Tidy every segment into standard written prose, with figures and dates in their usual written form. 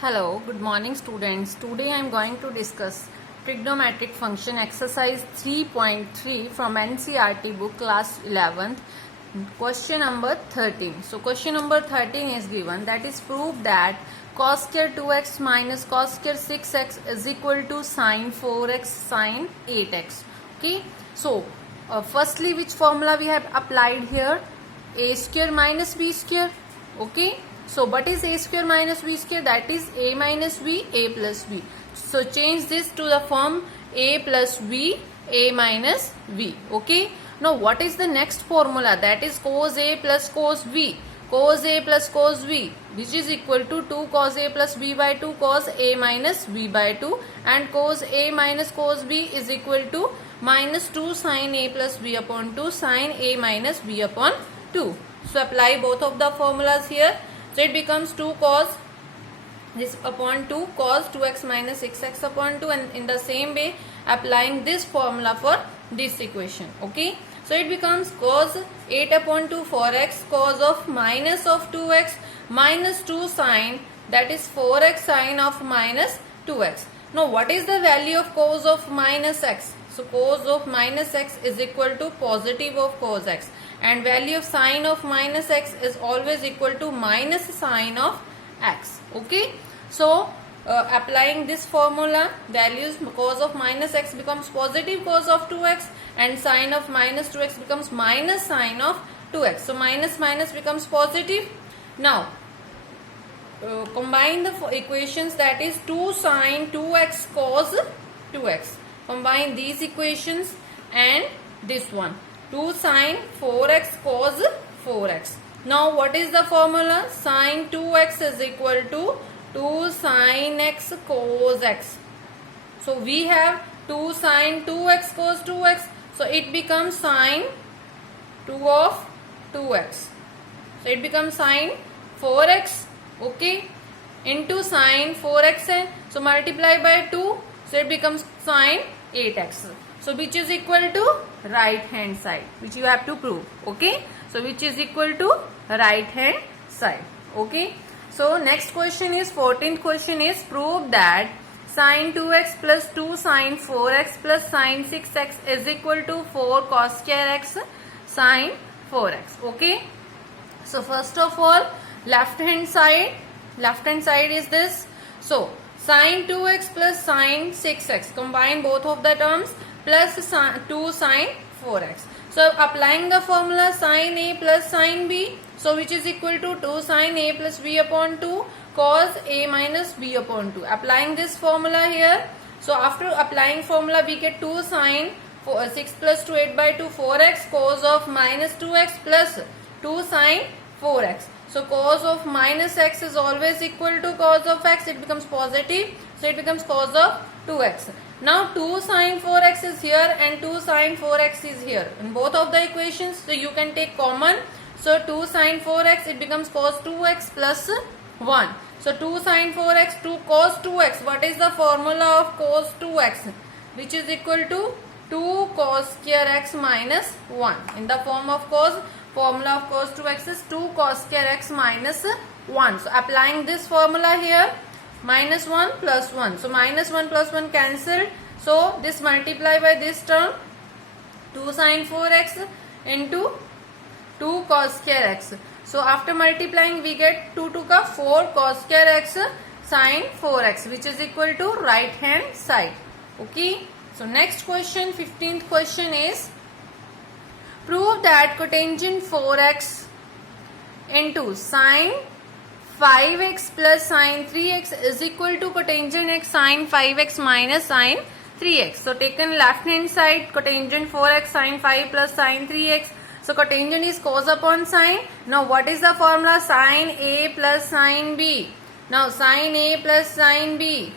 Hello, good morning students. Today I am going to discuss trigonometric function exercise 3.3 from NCERT book class 11th, question number 13. So question number 13 is given, that is prove that cos square 2x minus cos square 6x is equal to sin 4x sin 8x. Okay, so firstly which formula we have applied here? A square minus b square. Okay, so what is a square minus b square? That is a minus b, a plus b. So change this to the form a plus b, a minus b. Okay, now what is the next formula? That is cos a plus cos b. Cos a plus cos b, which is equal to 2 cos a plus b by 2 cos a minus b by 2, and cos a minus cos b is equal to minus 2 sin a plus b upon 2 sin a minus b upon 2. So apply both of the formulas here. So it becomes 2 cos this upon 2 cos 2x minus 6x upon 2, and in the same way applying this formula for this equation. Okay, so it becomes cos 8 upon 2 4x cos of minus of 2x minus 2 sin, that is 4x sin of minus 2x. Now what is the value of cos of minus x? So cos of minus x is equal to positive of cos x, and value of sin of minus x is always equal to minus sin of x. Okay, so applying this formula, values cos of minus x becomes positive cos of 2x, and sin of minus 2x becomes minus sin of 2x. So minus minus becomes positive. Now combine the equations, that is 2 sin 2x cos 2x. Combine these equations and this one, 2 sin 4x cos 4x. Now what is the formula? Sin 2x is equal to 2 sin x cos x. So we have 2 sin 2x cos 2x. So it becomes sin 2 of 2x. So it becomes sin 4x. Okay, into sin 4x. So multiply by 2. So it becomes sin 8x. So which is equal to right hand side, which you have to prove. Okay, so which is equal to right hand side. Okay, so next question is 14th question is prove that sin 2x plus 2 sin 4x plus sin 6x is equal to 4 cos square x sin 4x. Okay, so first of all left hand side is this. So sin 2x plus sin 6x, combine both of the terms, plus 2 sin 4x. So applying the formula sin a plus sin b, so which is equal to 2 sin a plus b upon 2 cos a minus b upon 2. Applying this formula here, so after applying formula we get 2 sin 6 plus 2 8 by 2 4x cos of minus 2x plus 2 sin 4x. So cos of minus x is always equal to cos of x, it becomes positive, so it becomes cos of 2x. Now 2 sin 4x is here and 2 sin 4x is here in both of the equations, so you can take common. So 2 sin 4x, it becomes cos 2x plus 1. So 2 sin 4x, 2 cos 2x. What is the formula of cos 2x? Which is equal to 2 cos square x minus 1. In the form of cos, formula of cos 2x is 2 cos square x minus 1. So applying this formula here, minus 1 plus 1. So minus 1 plus 1 cancelled. So this multiply by this term, 2 sin 4x into 2 cos square x. So after multiplying we get 2 to the 4 cos square x sin 4x, which is equal to right hand side. Okay, so next question, 15th question is prove that cotangent 4x into sin 5x plus sin 3x is equal to cotangent x sin 5x minus sin 3x. So taken left hand side, cotangent 4x sin 5 plus sin 3x. So cotangent is cos upon sin. Now what is the formula? Sin a plus sin b. Now sin a plus sin b,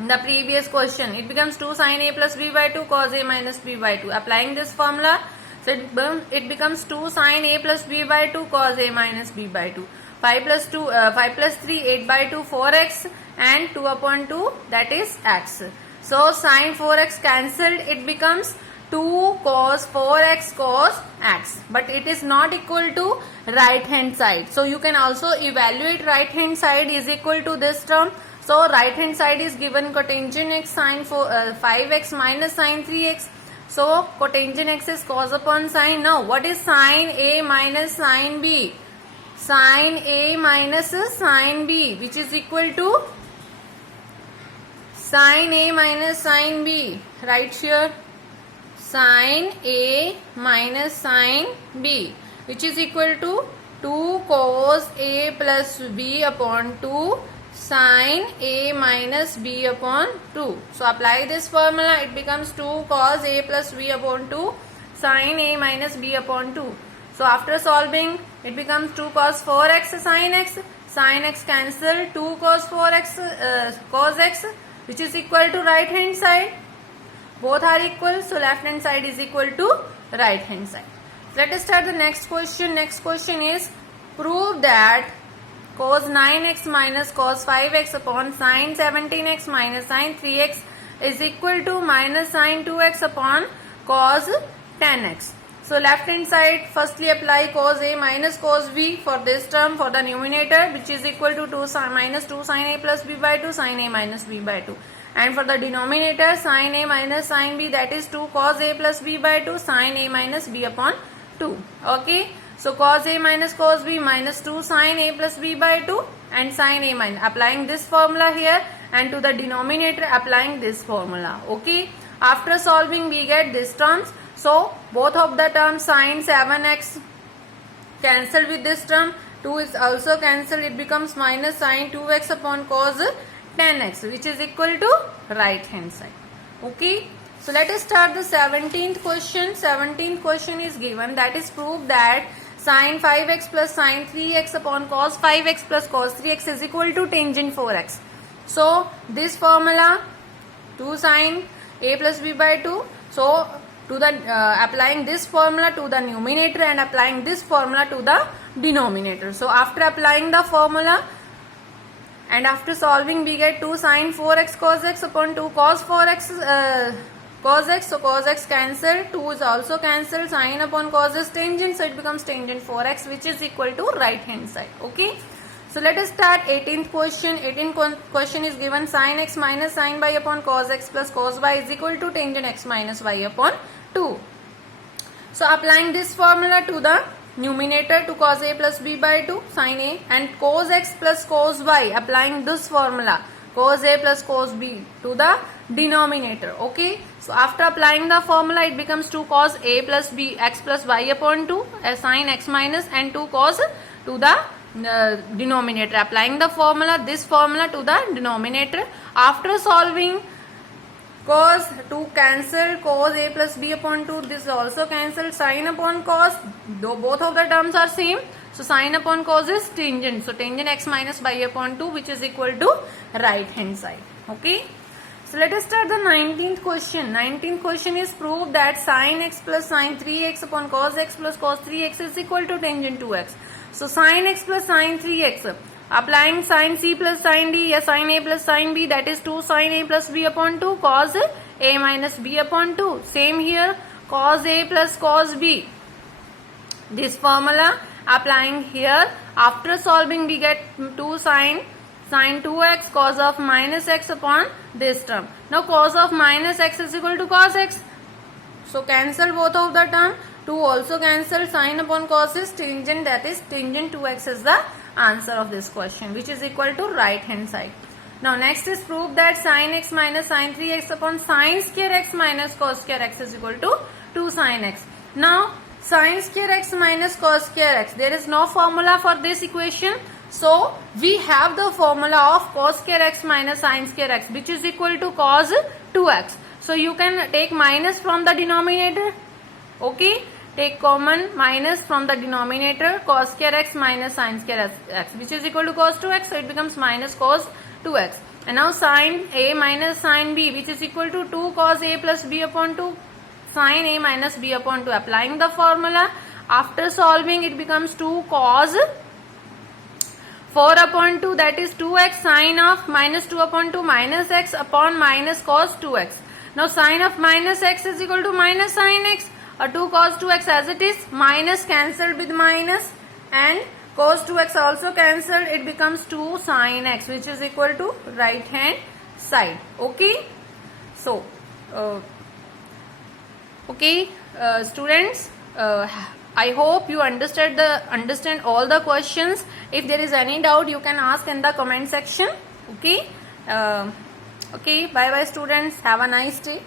in the previous question it becomes 2 sin a plus b by 2 cos a minus b by 2. Applying this formula, so it becomes 2 sin a plus b by 2 cos a minus b by 2. 5 plus 3 8 by 2 4x and 2 upon 2, that is x. So sin 4x cancelled, it becomes 2 cos 4x cos x, but it is not equal to right hand side. So you can also evaluate right hand side is equal to this term. So right hand side is given cotangent x sin 5x minus sin 3x. So cotangent x is cos upon sine. Now what is sin A minus sin B? Sin A minus sin B, which is equal to sin A minus sin B. Right here, sin A minus sin B, which is equal to 2 cos A plus B upon 2 sin A minus B upon 2. So apply this formula, it becomes 2 cos A plus B upon 2 sin A minus B upon 2. So after solving, it becomes 2 cos 4x sin x cancel, 2 cos 4x cos x, which is equal to right hand side. Both are equal, so left hand side is equal to right hand side. Let us start the next question. Next question is, prove that cos 9x minus cos 5x upon sin 17x minus sin 3x is equal to minus sin 2x upon cos 10x. So left hand side, firstly apply cos A minus cos B for this term for the numerator, which is equal to 2 minus 2 sin A plus B by 2 sin A minus B by 2. And for the denominator, sin A minus sin B, that is 2 cos A plus B by 2 sin A minus B upon 2. Okay. So cos A minus cos B minus 2 sin A plus B by 2 and sin A minus, applying this formula here, and to the denominator applying this formula. Okay. After solving, we get this terms. So both of the terms sin 7x cancel with this term, 2 is also cancelled, it becomes minus sin 2x upon cos 10x, which is equal to right hand side. Okay. So let us start the 17th question. 17th question is given, that is prove that sin 5x plus sin 3x upon cos 5x plus cos 3x is equal to tangent 4x. So this formula, 2 sin A plus B by 2. So to the applying this formula to the numerator and applying this formula to the denominator. So after applying the formula and after solving, we get 2 sin 4x cos x upon 2 cos 4x cos x. So cos x cancel, 2 is also cancelled, sin upon cos is tangent, so it becomes tangent 4x, which is equal to right hand side. Okay. So let us start 18th question. 18th question is given, sin x minus sin y upon cos x plus cos y is equal to tangent x minus y upon 2. So applying this formula to the numerator, to cos A plus B by 2 sin A, and cos x plus cos y, applying this formula cos A plus cos B to the denominator. Okay. So after applying the formula, it becomes 2 cos A plus B x plus y upon 2 sin x minus, and 2 cos to the denominator. Applying the formula, this formula to the denominator. After solving, cos 2 cancel, cos A plus B upon 2, this also cancel, sin upon cos, though both of the terms are same, so sin upon cos is tangent, so tangent x minus y upon 2, which is equal to right hand side. Okay. So let us start the 19th question. 19th question is prove that sin x plus sin 3x upon cos x plus cos 3x is equal to tangent 2x. So sin x plus sin 3x, applying sin C plus sin D, या sin A plus sin B, that is 2 sin A plus B upon 2 cos A minus B upon 2. Same here, cos A plus cos B. This formula applying here. After solving, we get 2 sin 2x cos of minus x upon this term. Now cos of minus x is equal to cos x. So cancel both of the term. 2 also cancel, sin upon cos is tangent, that is tangent 2x is the answer of this question, which is equal to right hand side. Now next is prove that sin x minus sin 3x upon sin square x minus cos square x is equal to 2 sin x. Now sin square x minus cos square x, there is no formula for this equation. So we have the formula of cos square x minus sin square x, which is equal to cos 2x. So you can take minus from the denominator. Okay. Take common minus from the denominator, cos square x minus sin square x, which is equal to cos 2x, so it becomes minus cos 2x. And now sin A minus sin B, which is equal to 2 cos A plus B upon 2 sin A minus B upon 2. Applying the formula, after solving, it becomes 2 cos 4 upon 2, that is 2x sin of minus 2 upon 2 minus x upon minus cos 2x. Now sine of minus x is equal to minus sine x. 2 cos 2x as it is, minus cancelled with minus, and cos 2x also cancelled, it becomes 2 sine x, which is equal to right hand side. Okay, so students, I hope you understand all the questions. If there is any doubt, you can ask in the comment section. Okay, bye bye students, have a nice day.